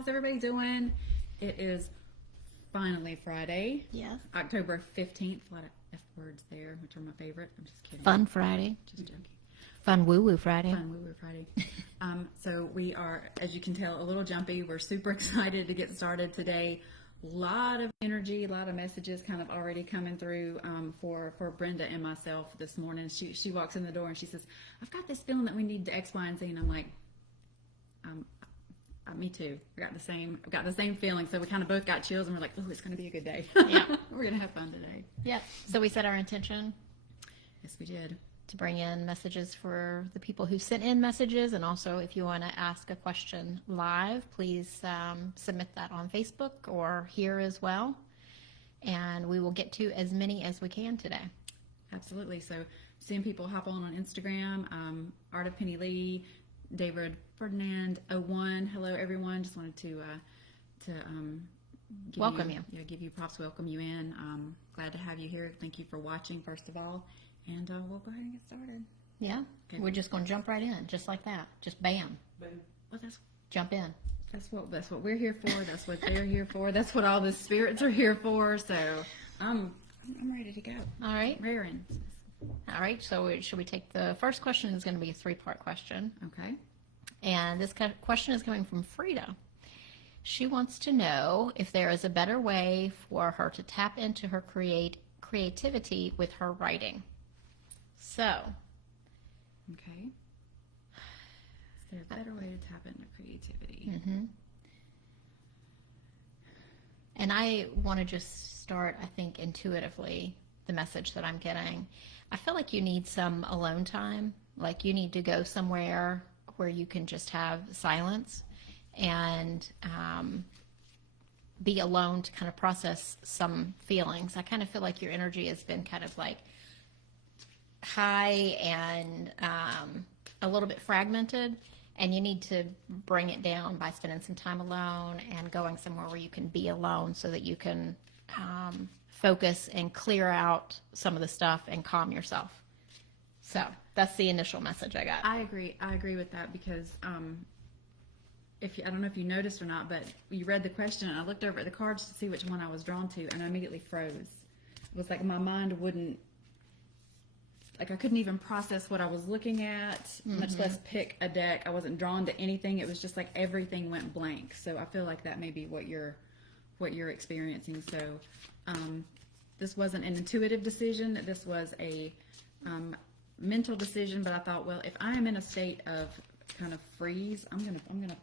how's everybody doing? It is finally Friday. Yes. October 15th. A lot of F words there, which are my favorite. I'm just kidding. Fun Friday. Just joking. Fun woo-woo Friday. Fun woo-woo Friday. So we are, as you can tell, a little jumpy. We're super excited to get started today. A lot of energy, a lot of messages kind of already coming through for Brenda and myself this morning. She walks in the door and she says, I've got this feeling that we need to X, Y, and Z. And I'm like, me too. I've got the same feeling. So we kind of both got chills and we're like, oh, it's going to be a good day. Yeah. We're going to have fun today. Yeah. So we set our intention Yes, we did. to bring in messages for the people who sent in messages. And also, if you want to ask a question live, please submit that on Facebook or here as well. And we will get to as many as we can today. Absolutely. So seeing people hop on Instagram, Art of Penny Lee, David Ferdinand 01. Hello, everyone. Just wanted to Welcome you. Yeah, give you props, welcome you in. Glad to have you here. Thank you for watching, first of all. And we'll go ahead and get started. Yeah. Okay. We're just going to jump right in, just like that. Just bam. Well, Jump in. that's what we're here for. That's what they're here for. That's what all the spirits are here for. So I'm ready to go. All right. Raring. All right. So should we take the first question? Is going to be a 3-part question. Okay. And this question is coming from Frida. She wants to know if there is a better way for her to tap into her creativity with her writing. So. Okay. Is there a better way to tap into creativity? Mm-hmm. And I want to just start, I think, intuitively, the message that I'm getting. I feel like you need some alone time. Like you need to go somewhere where you can just have silence and be alone to kind of process some feelings. I kind of feel like your energy has been kind of like high and a little bit fragmented, and you need to bring it down by spending some time alone and going somewhere where you can be alone so that you can focus and clear out some of the stuff and calm yourself. So that's the initial message I got. I agree with that because I don't know if you noticed or not, but you read the question and I looked over at the cards to see which one I was drawn to, and I immediately froze. It was like my mind wouldn't, like I couldn't even process what I was looking at, much less pick a deck. I wasn't drawn to anything. It was just like everything went blank. So I feel like that may be what you're experiencing. So this wasn't an intuitive decision. This was a mental decision, but I thought, well, if I am in a state of kind of freeze, I'm gonna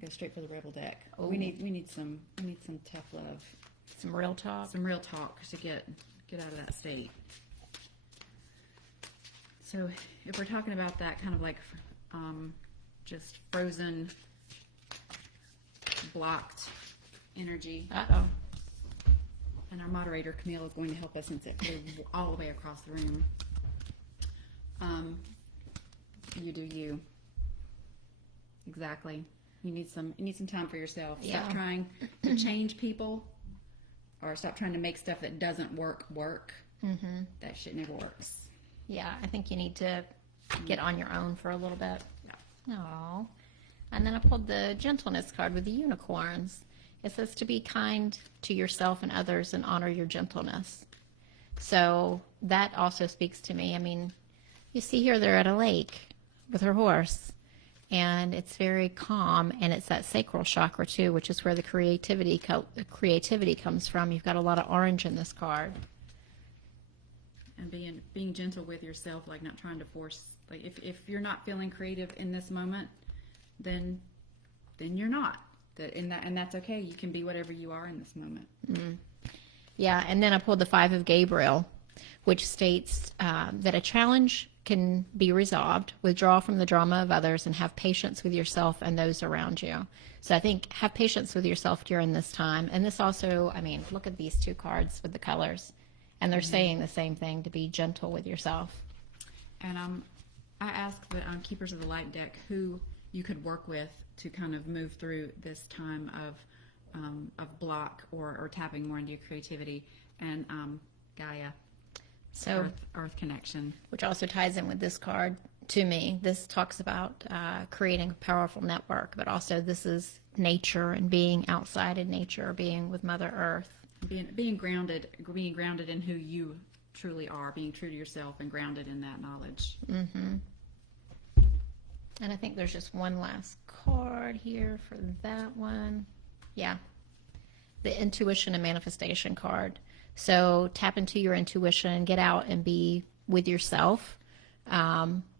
go straight for the rebel deck. Oh. We need some tough love, Some real talk. some real talk to get out of that state. So if we're talking about that kind of like just frozen, blocked energy, Uh-oh. and our moderator Camille is going to help us since it flew all the way across the room. You do you. Exactly. You need some time for yourself. Yeah. Stop trying to change people, or stop trying to make stuff that doesn't work. Mm-hmm. That shit never works. Yeah, I think you need to get on your own for a little bit. Yeah. Aww. And then I pulled the gentleness card with the unicorns. It says to be kind to yourself and others and honor your gentleness. So that also speaks to me. I mean, you see here they're at a lake with her horse, and it's very calm, and it's that sacral chakra too, which is where the creativity comes from. You've got a lot of orange in this card. And being gentle with yourself, like not trying to force. Like if you're not feeling creative in this moment, then you're not. And that's okay. You can be whatever you are in this moment. Mm. Yeah, and then I pulled the 5 of Gabriel, which states that a challenge can be resolved. Withdraw from the drama of others and have patience with yourself and those around you. So I think have patience with yourself during this time. And this also, I mean, look at these 2 cards with the colors. And they're saying the same thing, to be gentle with yourself. And I asked the Keepers of the Light deck who you could work with to kind of move through this time of block or tapping more into your creativity. And Gaia, so Earth connection. Which also ties in with this card. to me, this talks about creating a powerful network, but also this is nature and being outside in nature, being with Mother Earth. Being grounded in who you truly are, being true to yourself and grounded in that knowledge. Mm-hmm. And I think there's just one last card here for that one. Yeah. The intuition and manifestation card. So tap into your intuition, get out and be with yourself,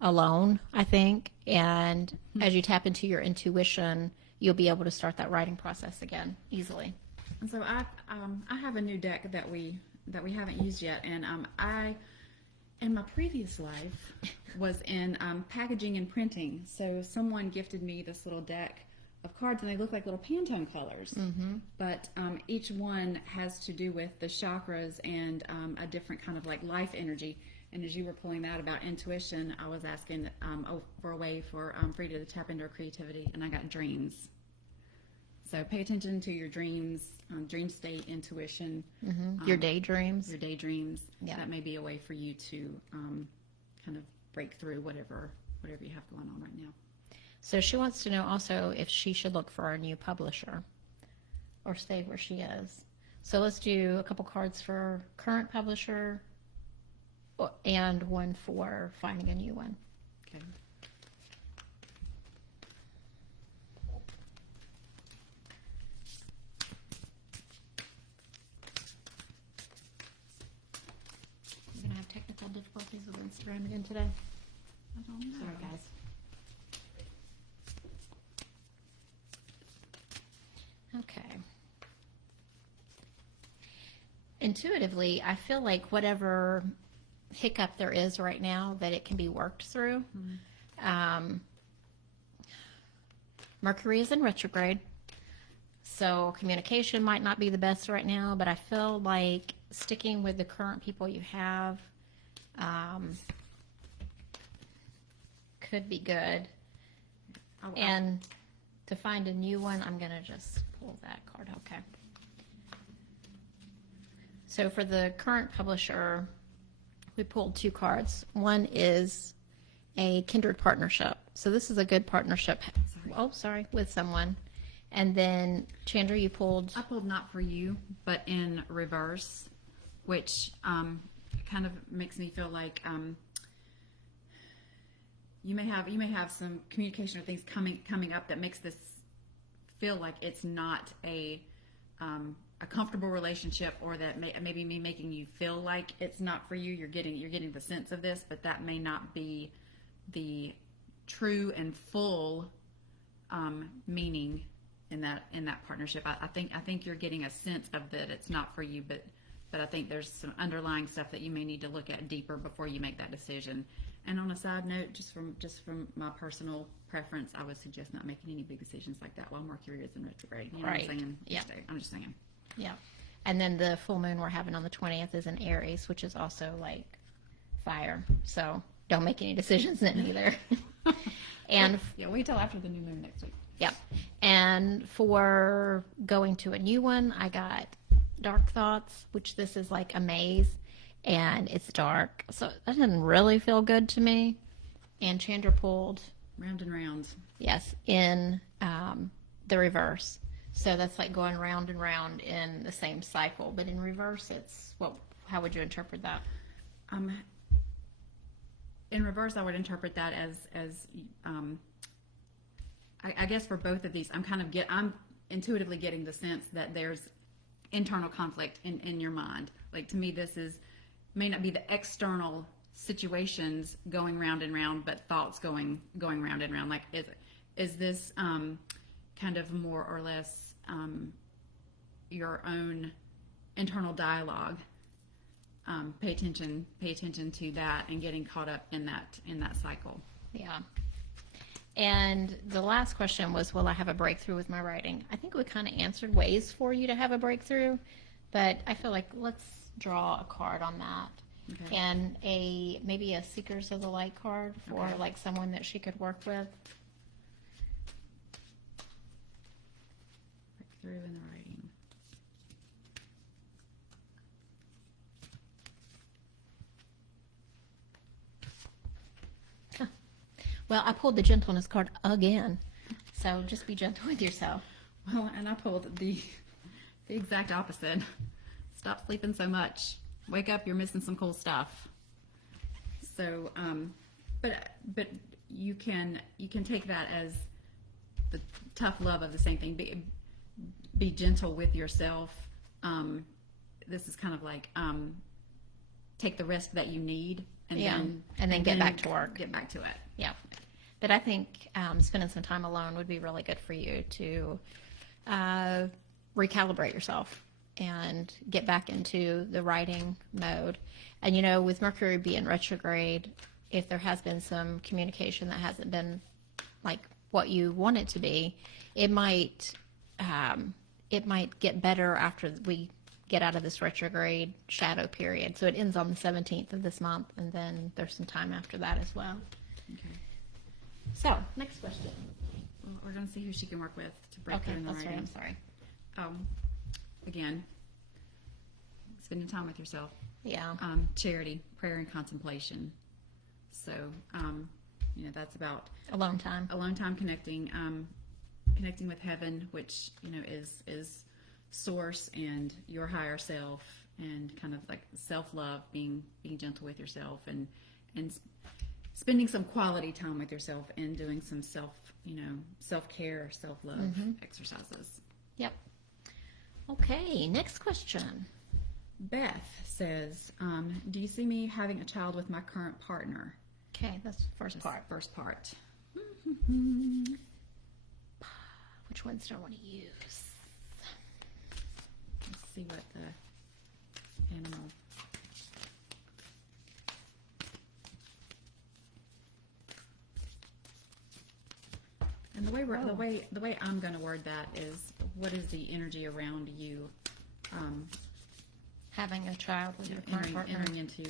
alone, I think. And as you tap into your intuition, you'll be able to start that writing process again easily. And so I have a new deck that we haven't used yet, and I in my previous life was in packaging and printing. So someone gifted me this little deck of cards, and they look like little Pantone colors. Mm-hmm. But each one has to do with the chakras and a different kind of like life energy. And as you were pulling that about intuition, I was asking for a way for you to tap into our creativity, and I got dreams. So pay attention to your dreams, dream state, intuition. Mm-hmm. Your daydreams. Your daydreams. Yeah. That may be a way for you to kind of break through whatever you have going on right now. So she wants to know also if she should look for a new publisher or stay where she is. So let's do a couple cards for current publisher and one for finding a new one. Okay. We're going to have technical difficulties with Instagram again today. I don't know. Sorry, guys. Okay. Intuitively, I feel like whatever hiccup there is right now, that it can be worked through. Mm-hmm. Mercury is in retrograde, so communication might not be the best right now, but I feel like sticking with the current people you have could be good. And to find a new one, I'm going to just pull that card. Okay. So for the current publisher, we pulled two cards. One is a kindred partnership. So this is a good partnership. With someone. And then Chandra, you pulled. I pulled not for you, but in reverse, which kind of makes me feel like you may have some communication or things coming up that makes this feel like it's not a comfortable relationship, or that maybe me making you feel like it's not for you. You're getting the sense of this, but that may not be the true and full meaning in that partnership. I think you're getting a sense of that it's not for you, but I think there's some underlying stuff that you may need to look at deeper before you make that decision. And on a side note, just from my personal preference, I would suggest not making any big decisions like that while Mercury is in retrograde. You know Right. what I'm saying? Yeah. I'm just saying. Yeah. And then the full moon we're having on the 20th is in Aries, which is also like fire. So don't make any decisions then either. And yeah, wait till after the new moon next week. yeah. And for going to a new one, I got Dark Thoughts, which this is like a maze and it's dark. So that didn't really feel good to me. And Chandra pulled Round and round. yes, in the reverse. So that's like going round and round in the same cycle, but in reverse, it's how would you interpret that? In reverse, I would interpret that as I guess for both of these, I'm intuitively getting the sense that there's internal conflict in your mind. Like, to me, this may not be the external situations going round and round, but thoughts going round and round. Like, is this kind of more or less your own internal dialogue? Pay attention to that and getting caught up in that cycle. Yeah. And the last question was, will I have a breakthrough with my writing? I think we kind of answered ways for you to have a breakthrough, but I feel like let's draw a card on that. Okay. And maybe a Seekers of the Light card for Okay. like someone that she could work with. Breakthrough in the writing. Well, I pulled the gentleness card again. So just be gentle with yourself. Well, and I pulled the exact opposite. Stop sleeping so much. Wake up, you're missing some cool stuff. So, but you can take that as the tough love of the same thing. Be gentle with yourself. This is kind of like take the rest that you need, and then get back to work. Get back to it. Yeah. But I think spending some time alone would be really good for you to recalibrate yourself and get back into the writing mode. And, you know, with Mercury being retrograde, if there has been some communication that hasn't been like what you want it to be, it might get better after we get out of this retrograde shadow period. So it ends on the 17th of this month, and then there's some time after that as well. Okay. So, next question. Well, we're going to see who she can work with to break through in the that's right. writing. I'm sorry. Again, spending time with yourself. Yeah. Charity, prayer, and contemplation. So, you know, that's about Alone time. Connecting, connecting with heaven, which, you know, is source and your higher self, and kind of like self-love, being gentle with yourself, and spending some quality time with yourself, and doing some self-care, self-love exercises. Yep. Okay, next question. Beth says, do you see me having a child with my current partner? Okay, that's the first part. First part. Which ones do I want to use? Let's see what the animal. And the way I'm going to word that is, what is the energy around you? Having a child with your current partner. Entering into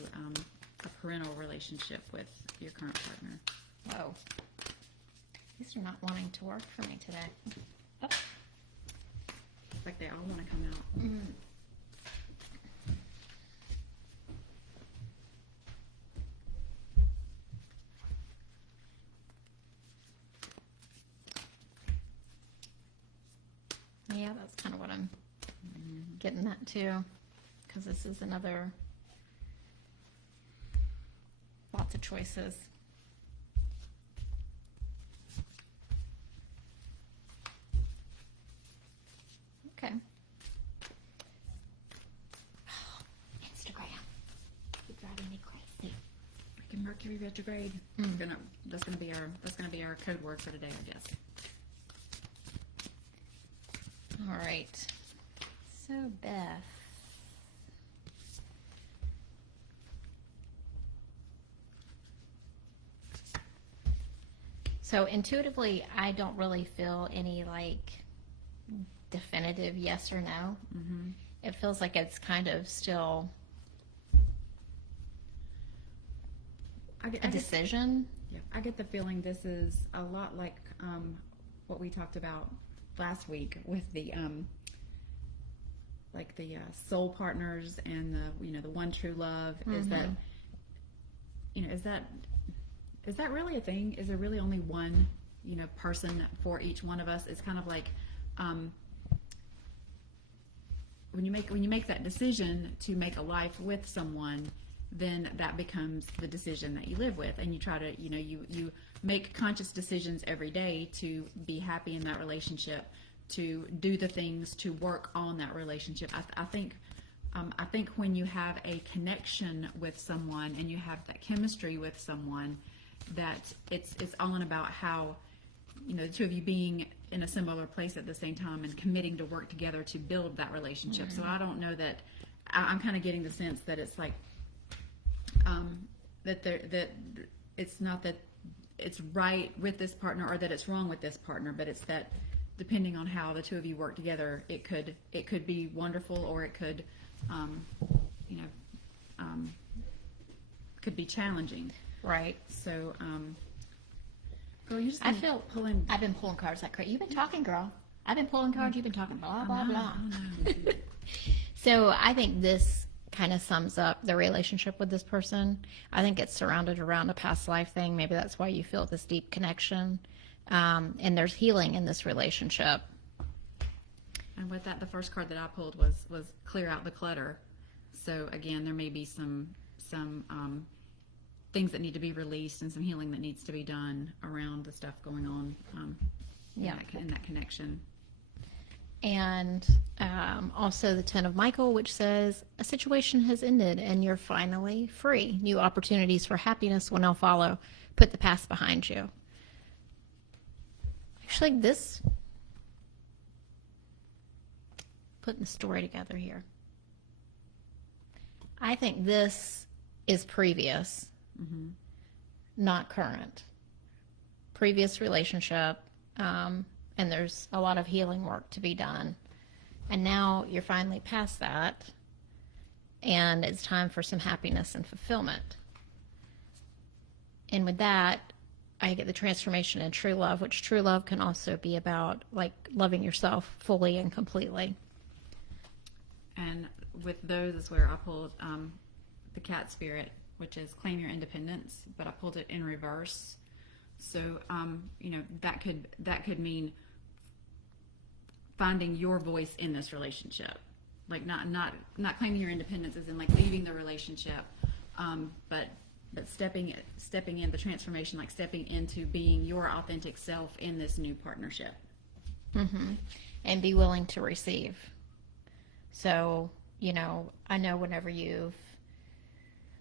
a parental relationship with your current partner. Whoa. These are not wanting to work for me today. Oh. It's like they all want to come out. Mm. Yeah, that's kind of what I'm getting at too, because this is another, lots of choices. Okay. Instagram. You're driving me crazy. Freaking Mercury retrograde. That's gonna be our code word for today, I guess. All right. So, Beth. So, intuitively, I don't really feel any like definitive yes or no. Mm-hmm. It feels like it's kind of still a decision. I get the feeling this is a lot like what we talked about last week with the soul partners and the one true love. Is that really a thing? Is there really only one person for each one of us? It's kind of like when you make that decision to make a life with someone, then that becomes the decision that you live with, and you try to you make conscious decisions every day to be happy in that relationship, to do the things to work on that relationship. I think when you have a connection with someone and you have that chemistry with someone, that it's all about how the two of you being in a similar place at the same time and committing to work together to build that relationship. Mm-hmm. So I don't know that I'm kind of getting the sense that it's like that it's not that it's right with this partner or that it's wrong with this partner, but it's that depending on how the two of you work together, it could be wonderful, or it could could be challenging. Right. So girl, you just I've been pulling cards like crazy. You've been talking, girl. I've been pulling cards. You've been talking blah blah blah. So I think this kind of sums up the relationship with this person. I think it's surrounded around a past life thing. Maybe that's why you feel this deep connection. And there's healing in this relationship. And with that, the first card that I pulled was clear out the clutter. So again, there may be some things that need to be released and some healing that needs to be done around the stuff going on in that connection. And also the 10 of Michael, which says a situation has ended and you're finally free. New opportunities for happiness will now follow. Put the past behind you. Actually, this, putting the story together here. I think this is previous, not current. Previous relationship, and there's a lot of healing work to be done. And now you're finally past that, and it's time for some happiness and fulfillment. And with that, I get the transformation in true love, which true love can also be about like loving yourself fully and completely. And with those is where I pulled the cat spirit, which is claim your independence, but I pulled it in reverse. So that could mean finding your voice in this relationship, like not claiming your independence as in like leaving the relationship, but stepping in the transformation, like stepping into being your authentic self in this new partnership. And be willing to receive. So, I know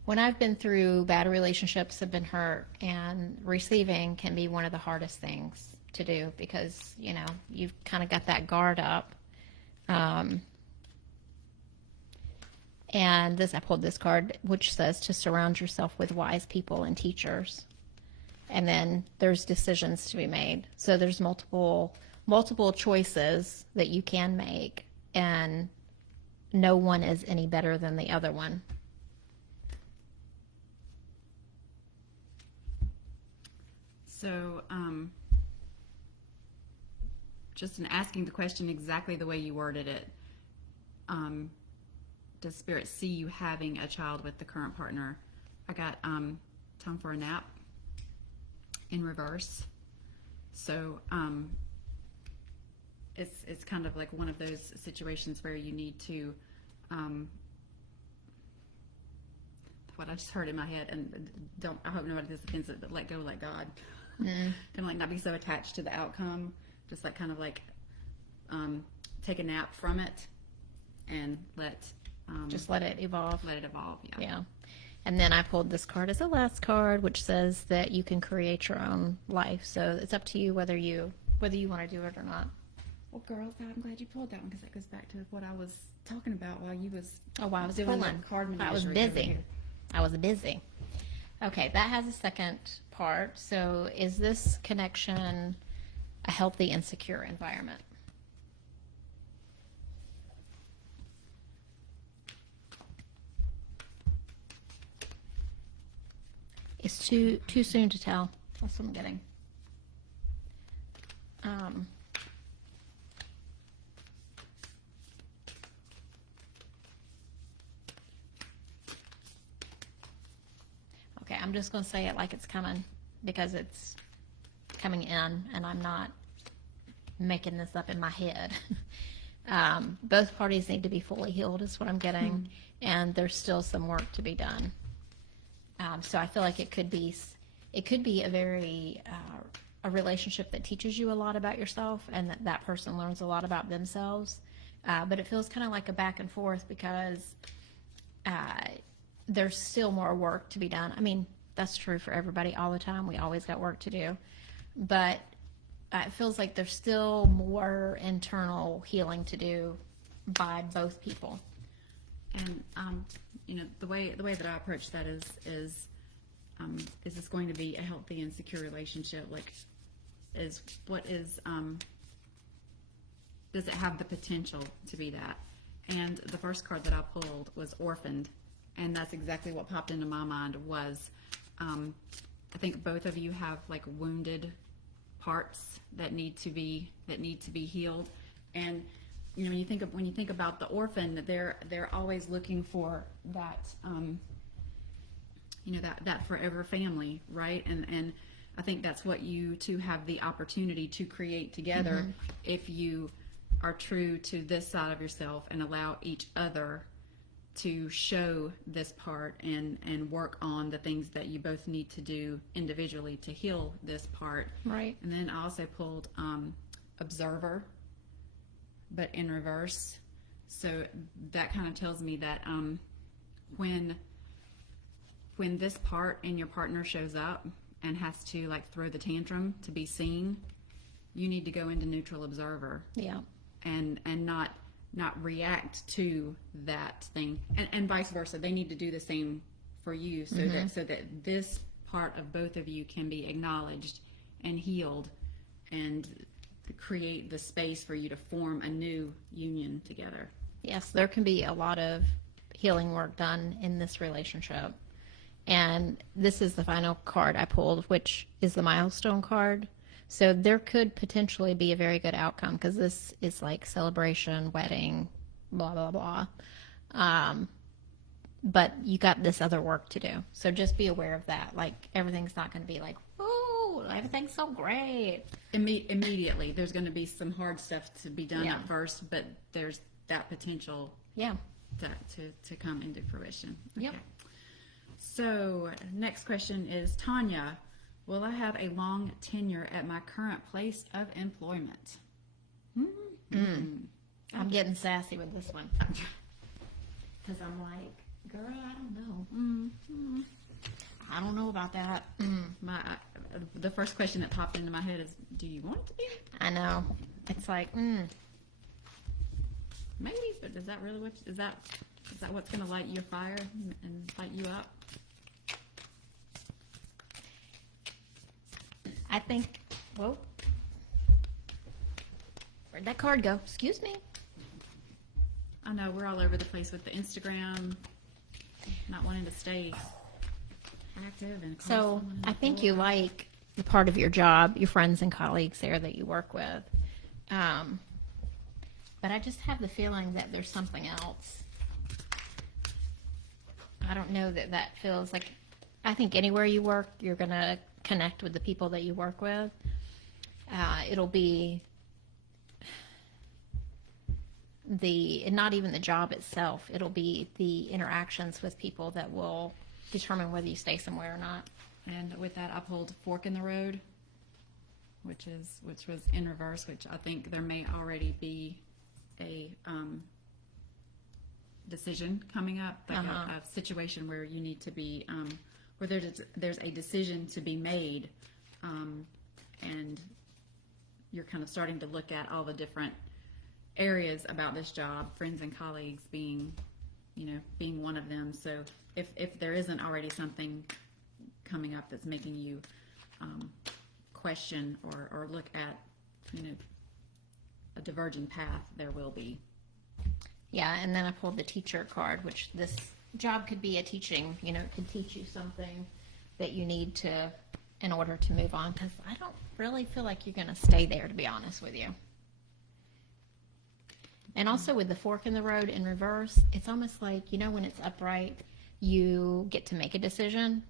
when I've been through bad relationships, have been hurt, and receiving can be one of the hardest things to do because, you've kind of got that guard up. And I pulled this card, which says to surround yourself with wise people and teachers. And then there's decisions to be made. So there's multiple choices that you can make, and no one is any better than the other one. So, just in asking the question exactly the way you worded it, does Spirit see you having a child with the current partner? I got time for a nap in reverse. So it's kind of like one of those situations where you need to what I just heard in my head, and I hope nobody is against it, but let go, let God. Kind of like not be so attached to the outcome, just like kind of like take a nap from it and just let it evolve. Let it evolve, yeah. And then I pulled this card as the last card, which says that you can create your own life. So it's up to you whether you want to do it or not. Well, girls, I'm glad you pulled that one because that goes back to what I was talking about while you was while I was doing pulling. the card menagerie. I was busy. Okay, that has a second part. So is this connection a healthy and secure environment? It's too soon to tell. That's what I'm getting. Okay, I'm just going to say it like it's coming because it's coming in and I'm not making this up in my head. Both parties need to be fully healed is what I'm getting, and there's still some work to be done. So I feel like it could be a very a relationship that teaches you a lot about yourself, and that person learns a lot about themselves. But it feels kind of like a back and forth because there's still more work to be done. I mean, that's true for everybody all the time. We always got work to do, but it feels like there's still more internal healing to do by both people. And the way that I approach that is this going to be a healthy and secure relationship? Like, does it have the potential to be that? And the first card that I pulled was orphaned, and that's exactly what popped into my mind. Was I think both of you have like wounded parts that need to be healed, and you know, when you think about the orphan, they're always looking for that, you know, that forever family, right? And I think that's what you two have the opportunity to create together if you are true to this side of yourself and allow each other to show this part and work on the things that you both need to do individually to heal this part. Right. And then I also pulled observer, but in reverse. So that kind of tells me that when this part in your partner shows up and has to like throw the tantrum to be seen, you need to go into neutral observer. Yeah. And not react to that thing, and vice versa. They need to do the same for you, so that this part of both of you can be acknowledged and healed, and create the space for you to form a new union together. Yes, there can be a lot of healing work done in this relationship. And this is the final card I pulled, which is the milestone card. So there could potentially be a very good outcome, because this is like celebration, wedding, blah, blah, blah. But you got this other work to do. So just be aware of that. Like, everything's not going to be like, oh, everything's so great. Immediately, there's going to be some hard stuff to be done Yeah. at first, but there's that potential Yeah. to come into fruition. Yep. Okay. So next question is, Tanya, will I have a long tenure at my current place of employment? I'm getting sassy with this one. Because I'm like, girl, I don't know. I don't know about that. The first question that popped into my head is, do you want it to be? I know. It's like, Maybe, but is that really is that what's going to light your fire and light you up? I think, whoa. Where'd that card go? Excuse me. I know we're all over the place with the Instagram, not wanting to stay active and So I think you like the part of your job, your friends and colleagues there that you work with. But I just have the feeling that there's something else. I don't know that feels like, I think anywhere you work, you're going to connect with the people that you work with. It'll be not even the job itself. It'll be the interactions with people that will determine whether you stay somewhere or not. And with that, I pulled fork in the road, which was in reverse, which I think there may already be a decision coming up, like a situation where you need to be, where there's a decision to be made, and you're kind of starting to look at all the different areas about this job, friends and colleagues being one of them. So if there isn't already something coming up that's making you question or look at, a diverging path, there will be. Yeah, and then I pulled the teacher card, which this job could be a teaching, it could teach you something that you need to, in order to move on, because I don't really feel like you're going to stay there, to be honest with you. And also with the fork in the road in reverse, it's almost like, when it's upright, you get to make a decision.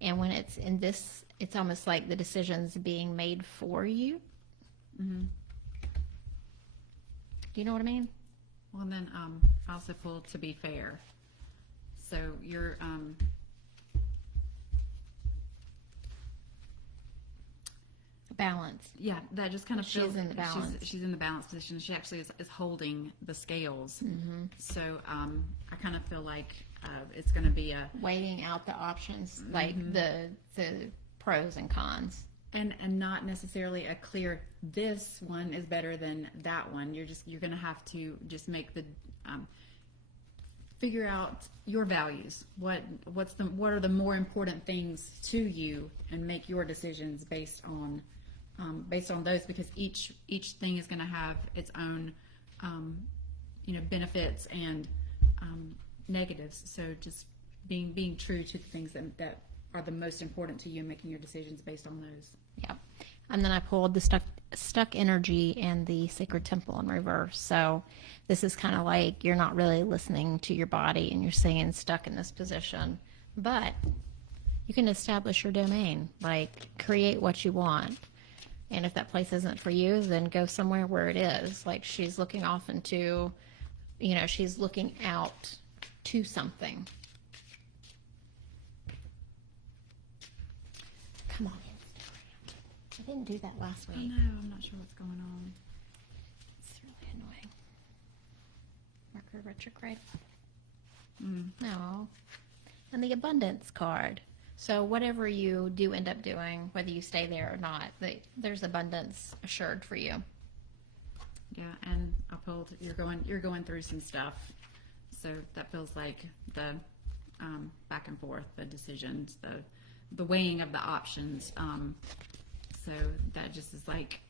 And when it's in this, it's almost like the decision's being made for you. Mm-hmm. Do you know what I mean? Well, and then I also pulled to be fair. So you're balance. Yeah, that just kind of feels in the balance. She's in the balance position. She actually is holding the scales. Mm-hmm. So I kind of feel like it's going to be a weighing out the options, like the pros and cons. And not necessarily a clear, this one is better than that one. You're going to have to just make the figure out your values. What are the more important things to you, and make your decisions based on those, because each thing is going to have its own benefits and negatives. So just being true to the things that are the most important to you, and making your decisions based on those. Yeah. And then I pulled the stuck stuck energy and the sacred temple in reverse. So this is kind of like you're not really listening to your body and you're staying stuck in this position. But you can establish your domain, like create what you want. And if that place isn't for you, then go somewhere where it is. Like she's looking off into, she's looking out to something. Come on. I didn't do that last I week. know, I'm not sure what's going on. It's really annoying. Mercury retrograde. Mm. No. And the abundance card. So whatever you do end up doing, whether you stay there or not, there's abundance assured for you. Yeah, and I pulled, you're going through some stuff. So that feels like the back and forth, the decisions, the weighing of the options. So that just is like,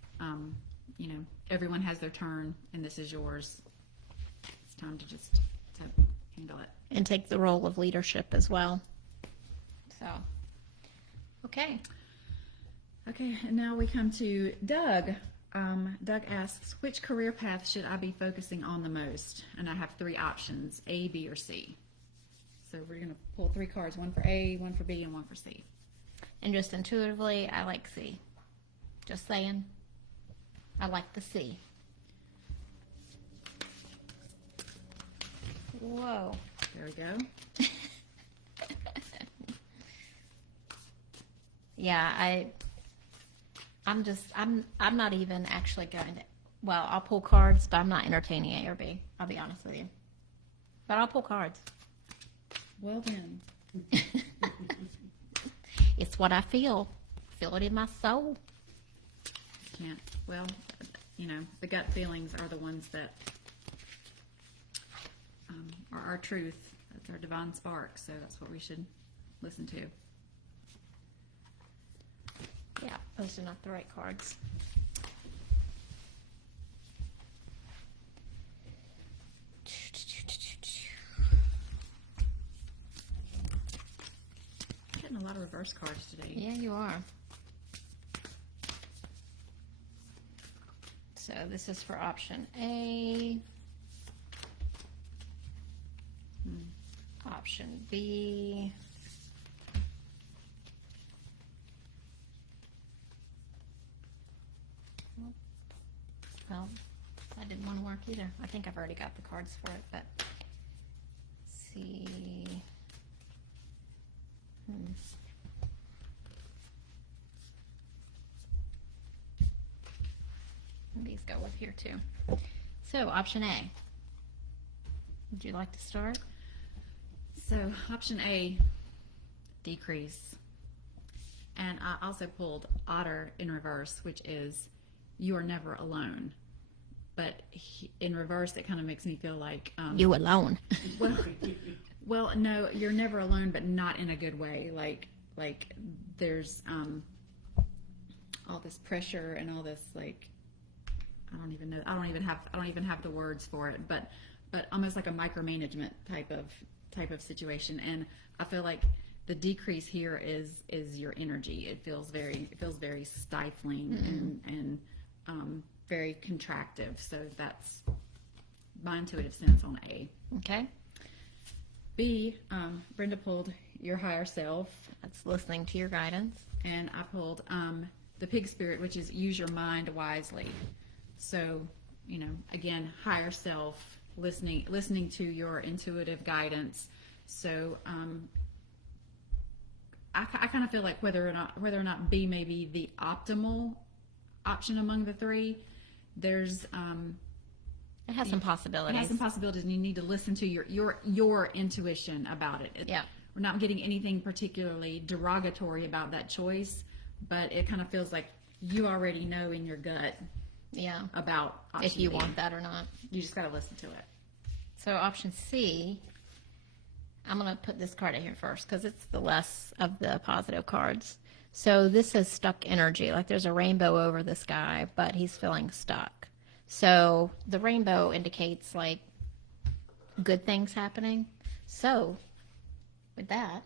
everyone has their turn, and this is yours. It's time to just handle it. And take the role of leadership as well. So, okay. Okay, and now we come to Doug. Doug asks, which career path should I be focusing on the most? And I have 3 options, A, B, or C. So we're going to pull 3 cards, one for A, one for B, and one for C. And just intuitively, I like C. Just saying. I like the C. Whoa. There we go. Yeah, I'm not even actually going to, well, I'll pull cards, but I'm not entertaining A or B. I'll be honest with you. But I'll pull cards. Well then. It's what I feel. Feel it in my soul. Can't. Well, the gut feelings are the ones that are our truth. That's our divine spark. So that's what we should listen to. Yeah, those are not the right cards. Getting a lot of reverse cards today. Yeah, you are. So this is for option A. Option B. Well, that didn't want to work either. I think I've already got the cards for it, but C. These go with here too. So option A. Would you like to start? So option A, decrease. And I also pulled Otter in reverse, which is you are never alone. But in reverse, it kind of makes me feel like You alone. well, no, you're never alone, but not in a good way. Like there's all this pressure and all this I don't even know. I don't even have the words for it. But almost like a micromanagement type of situation. And I feel like the decrease here is your energy. It feels very stifling and very contractive. So that's my intuitive sense on A. Okay. B, Brenda pulled your higher self. That's listening to your guidance. And I pulled the pig spirit, which is use your mind wisely. So, again, higher self, listening to your intuitive guidance. So I kind of feel like whether or not B may be the optimal option among the 3, there's It has some possibilities. It has some possibilities, and you need to listen to your intuition about it. Yeah. We're not getting anything particularly derogatory about that choice, but it kind of feels like you already know in your gut Yeah. about option If you B. want that or not. You just got to listen to it. So option C, I'm going to put this card in here first because it's the less of the positive cards. So this is stuck energy. Like there's a rainbow over this guy, but he's feeling stuck. So the rainbow indicates like good things happening. So with that,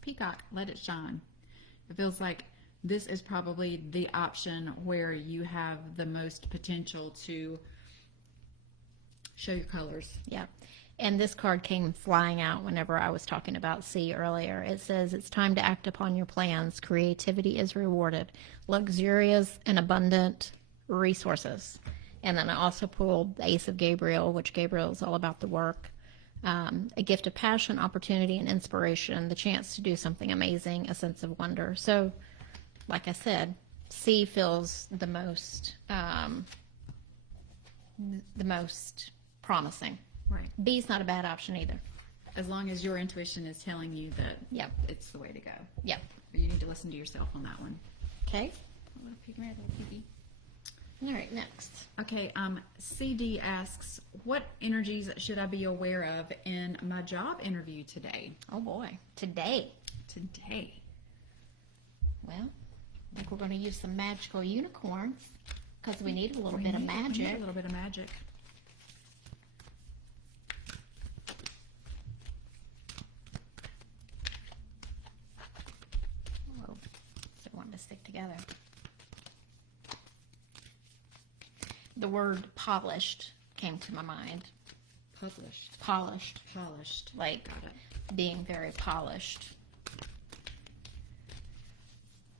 Peacock, let it shine. It feels like this is probably the option where you have the most potential to show your colors. Yeah. And this card came flying out whenever I was talking about C earlier. It says, it's time to act upon your plans. Creativity is rewarded. Luxurious and abundant resources. And then I also pulled the Ace of Gabriel, which Gabriel is all about the work. A gift of passion, opportunity, and inspiration. The chance to do something amazing, a sense of wonder. So, like I said, C feels the most promising. Right. B is not a bad option either. As long as your intuition is telling you that Yep. it's the way to go. Yep. You need to listen to yourself on that one. Okay. Come here, little piggy. All right, next. Okay, CD asks, what energies should I be aware of in my job interview today? Oh boy. Today. Well, Well, I think we're going to use some magical unicorns because we need a little we bit of need magic. a little bit of magic. Oh, so I want to stick together. The word polished came to my mind. Polished. Like Got it. being very polished.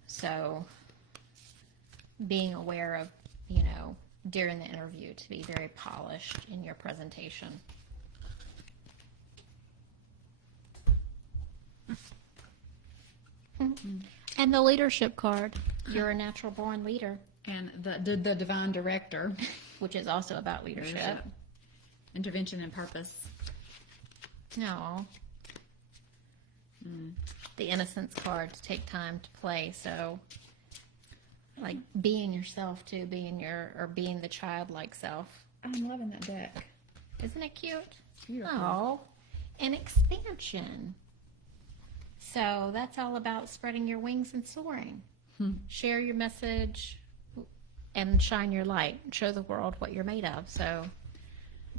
So being aware of, during the interview to be very polished in your presentation. And the leadership card. You're a natural born leader, And the divine director. which is also about leadership. Intervention and purpose. No. The innocence card to take time to play. So, like being yourself too, being the childlike self. I'm loving that deck. Isn't it cute? Beautiful. Oh, and expansion. So that's all about spreading your wings and soaring. Share your message and shine your light. Show the world what you're made of. So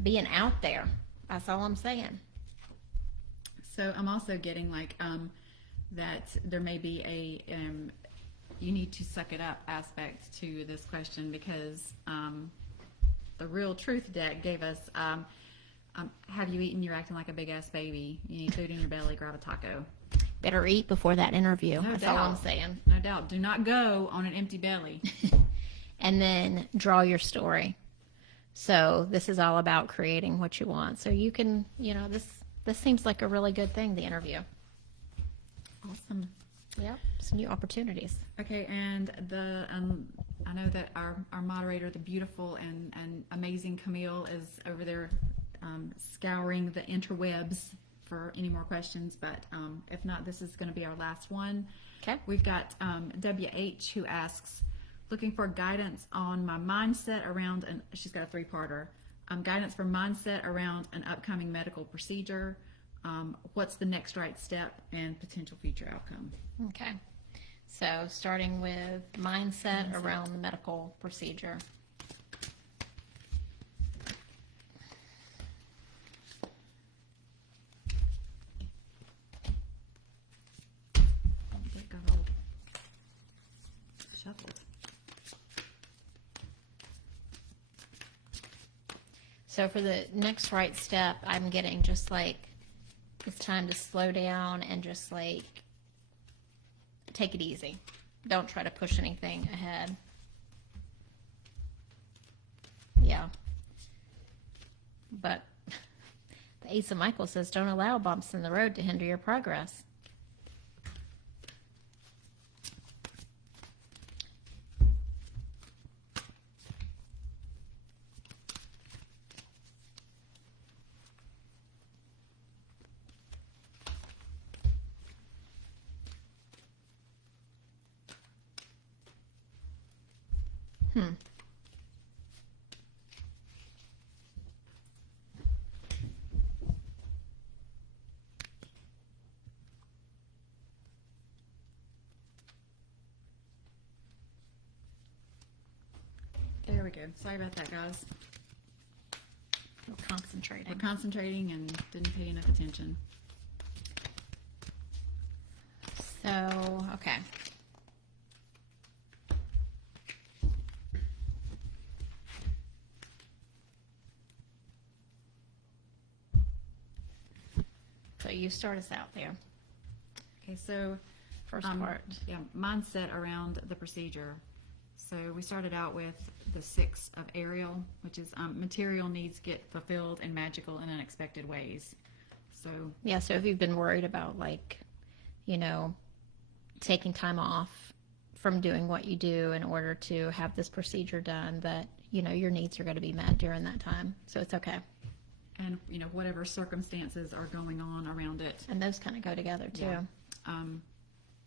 being out there. That's all I'm saying. So I'm also getting that there may be a you need to suck it up aspect to this question, because the Real Truth deck gave us have you eaten? You're acting like a big ass baby. You need food in your belly. Grab a taco. Better eat before that interview. No That's doubt. all I'm saying. No doubt. Do not go on an empty belly. And then draw your story. So this is all about creating what you want. So you can, this seems like a really good thing, the interview. Awesome. Yep. Some new opportunities. Okay, and I know that our moderator, the beautiful and amazing Camille, is over there scouring the interwebs for any more questions, but if not, this is going to be our last one. Okay. We've got WH who asks, looking for guidance on my mindset around, and she's got a 3-parter, guidance for mindset around an upcoming medical procedure, what's the next right step, and potential future outcome. Okay. So starting with mindset around the medical procedure. It got all shuffled. So for the next right step, I'm getting just like, it's time to slow down and just like take it easy. Don't try to push anything ahead. Yeah. But the Ace of Michael says, don't allow bumps in the road to hinder your progress. There we go. Sorry about that, guys. We're concentrating. We're concentrating and didn't pay enough attention. So, okay. you start us out there. Okay, so First part. yeah, mindset around the procedure. So we started out with the 6 of Ariel, which is material needs get fulfilled in magical and unexpected ways. So Yeah, so if you've been worried about, like, you know, taking time off from doing what you do in order to have this procedure done, that, you know, your needs are going to be met during that time. So it's okay. and you know, whatever circumstances are going on around it, And those kind of go together too. Yeah.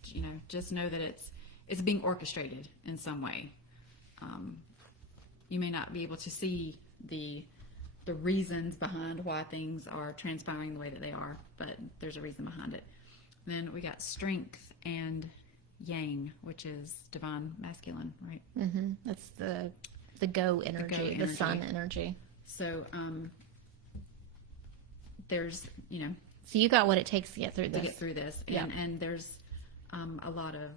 You know, just know that it's being orchestrated in some way. You may not be able to see the reasons behind why things are transpiring the way that they are, but there's a reason behind it. Then we got strength and yang, which is divine masculine, right? Mm-hmm. That's the go energy, the sun energy. So there's, you know, So you got what it takes to get through to this. get through this, and, Yeah. and there's a lot of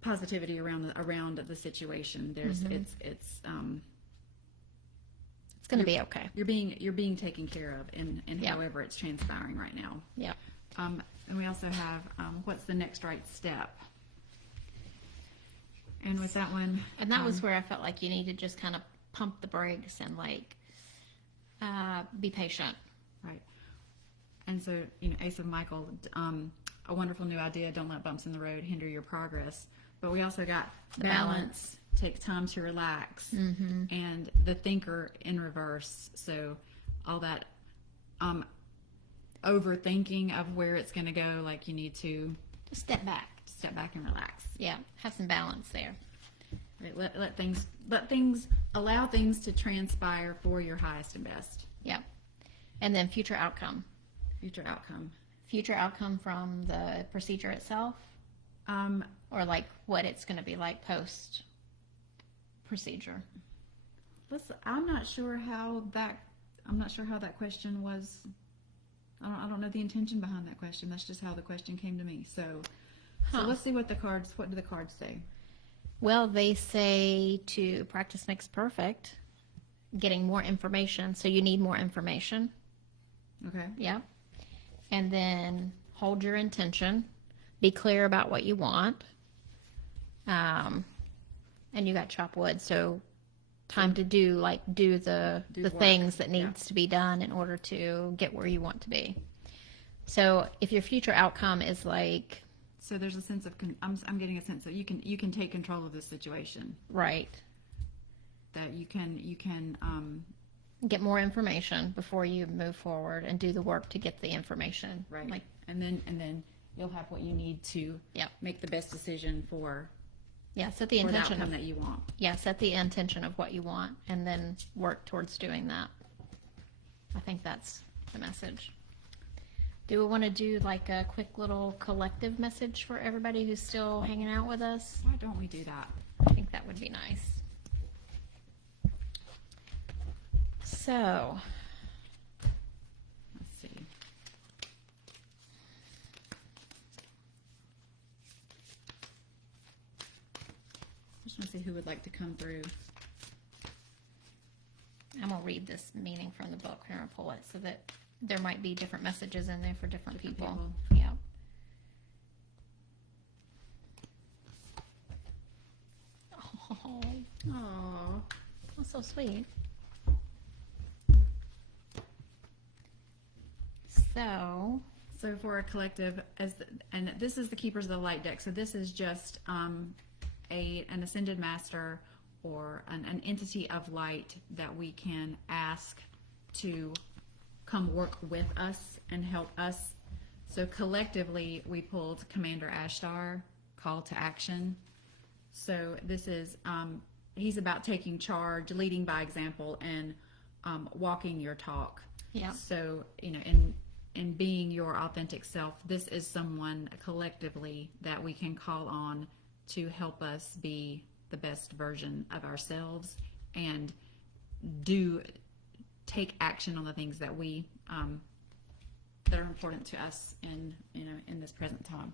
positivity around the situation. There's it's It's going to be okay. you're being taken care of in Yeah. however it's transpiring right now. Yeah. And we also have what's the next right step. And with that one, And that was where I felt like you need to just kind of pump the brakes and, like, be patient. right. And so, you know, Ace of Michael, a wonderful new idea. Don't let bumps in the road hinder your progress. But we also got balance. Take time to relax, and the thinker in reverse. So all that overthinking of where it's going to go, like you need to Just step back. step back and relax. Yeah. Have some balance there. Right? Let things allow things to transpire for your highest and best. Yeah. And then future outcome. Future outcome. Future outcome from the procedure itself, or like what it's going to be like post procedure. I'm not sure how that question was. I don't know the intention behind that question. That's just how the question came to me. So let's see what do the cards say? Well, they say to practice makes perfect, getting more information. So you need more information. Okay. Yeah. And then hold your intention. Be clear about what you want. And you got chop wood. So time to do the work. things that needs to be done in order to get where you want to be. So if your future outcome is like, So there's a sense of I'm getting a sense that you can take control of this situation. right, That you can get more information before you move forward and do the work to get the information. right. Like, and then you'll have what you need to Yep. make the best decision for set the the intention outcome of, that you want. set the intention of what you want and then work towards doing that. I think that's the message. Do we want to do like a quick little collective message for everybody who's still hanging out with us? Why don't we do that? I think that would be nice. So, Let's see. Just want to see who would like to come through. I'm going to read this meaning from the book. I'm going to pull it so that there might be different messages in there for different people. Yeah. Oh, Oh. that's so sweet. So, For a collective, and this is the Keepers of the Light deck. So this is just an ascended master or an entity of light that we can ask to come work with us and help us. So collectively, we pulled Commander Ashtar, Call to Action. So this is he's about taking charge, leading by example, and walking your talk. yeah. So, in being your authentic self, this is someone collectively that we can call on to help us be the best version of ourselves and take action on the things that we that are important to us in this present time.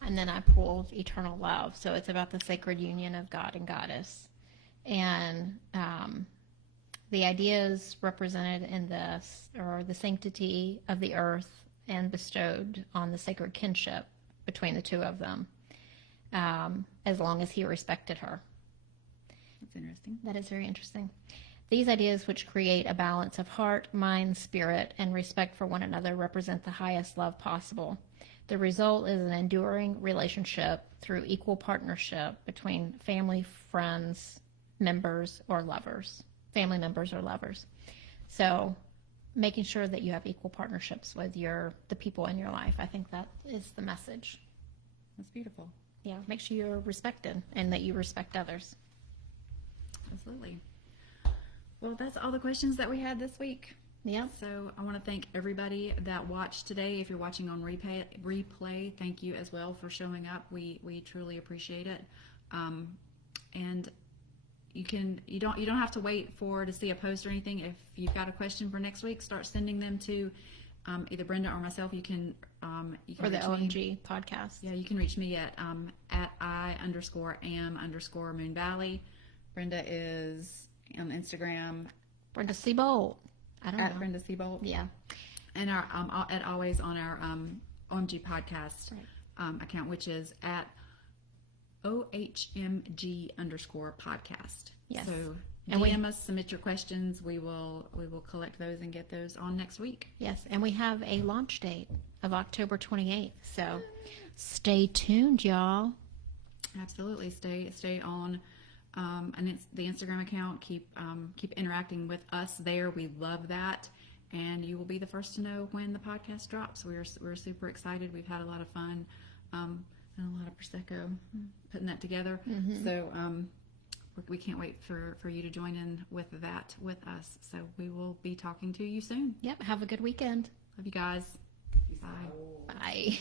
And then I pulled Eternal Love. So it's about the sacred union of God and Goddess. And the ideas represented in this are the sanctity of the earth and bestowed on the sacred kinship between the two of them, as long as he respected her. That's interesting. That is very interesting. These ideas, which create a balance of heart, mind, spirit, and respect for one another, represent the highest love possible. The result is an enduring relationship through equal partnership between family, friends, members, or lovers. Family members or lovers. So making sure that you have equal partnerships with the people in your life. I think that is the message. That's beautiful. Yeah, make sure you're respected and that you respect others. Absolutely. Well, that's all the questions that we had this week. Yeah. So I want to thank everybody that watched today. If you're watching on replay, thank you as well for showing up. We truly appreciate it. And you don't have to wait to see a post or anything. If you've got a question for next week, start sending them to either Brenda or myself. You can For the reach Ohm-g Podcast. Yeah, you can reach me at I_am_Moon Valley. Brenda is on Instagram Brenda Seabolt. I don't at know. Brenda Seabolt. Yeah. And our at always on our Ohm-g Podcast Right. account, which is at OHMG_podcast. Yes. So And DM us, submit your questions. We will collect those and get those on next week. Yes, and we have a launch date of October 28th. So stay tuned, y'all. Absolutely. Stay on and it's the Instagram account. Keep interacting with us there. We love that. And you will be the first to know when the podcast drops. We're super excited. We've had a lot of fun and a lot of Prosecco putting that together. Mm-hmm. So we can't wait for you to join in with that with us. So we will be talking to you soon. Yep, have a good weekend. Love you guys. Bye. Bye.